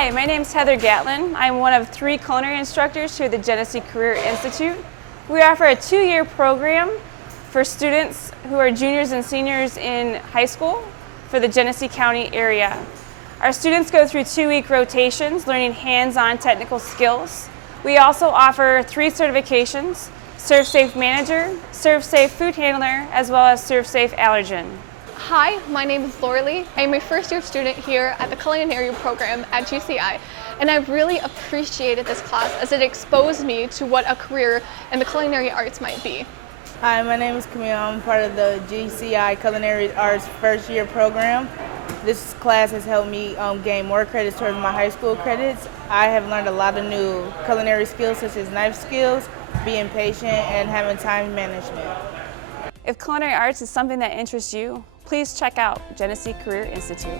Hi, my name is Heather Gatlin. I'm one of 3 culinary instructors here at the Genesee Career Institute. We offer a 2-year program for students who are juniors and seniors in high school for the Genesee County area. Our students go through 2-week rotations, learning hands-on technical skills. We also offer 3 certifications: ServSafe Manager, ServSafe Food Handler, as well as ServSafe Allergen. Hi, my name is Laura Lee. I'm a first-year student here at the Culinary program at GCI, and I've really appreciated this class as it exposed me to what a career in the culinary arts might be. Hi, my name is Camille. I'm part of the GCI Culinary Arts first-year program. This class has helped me gain more credits towards my high school credits. I have learned a lot of new culinary skills such as knife skills, being patient, and having time management. If culinary arts is something that interests you, please check out Genesee Career Institute.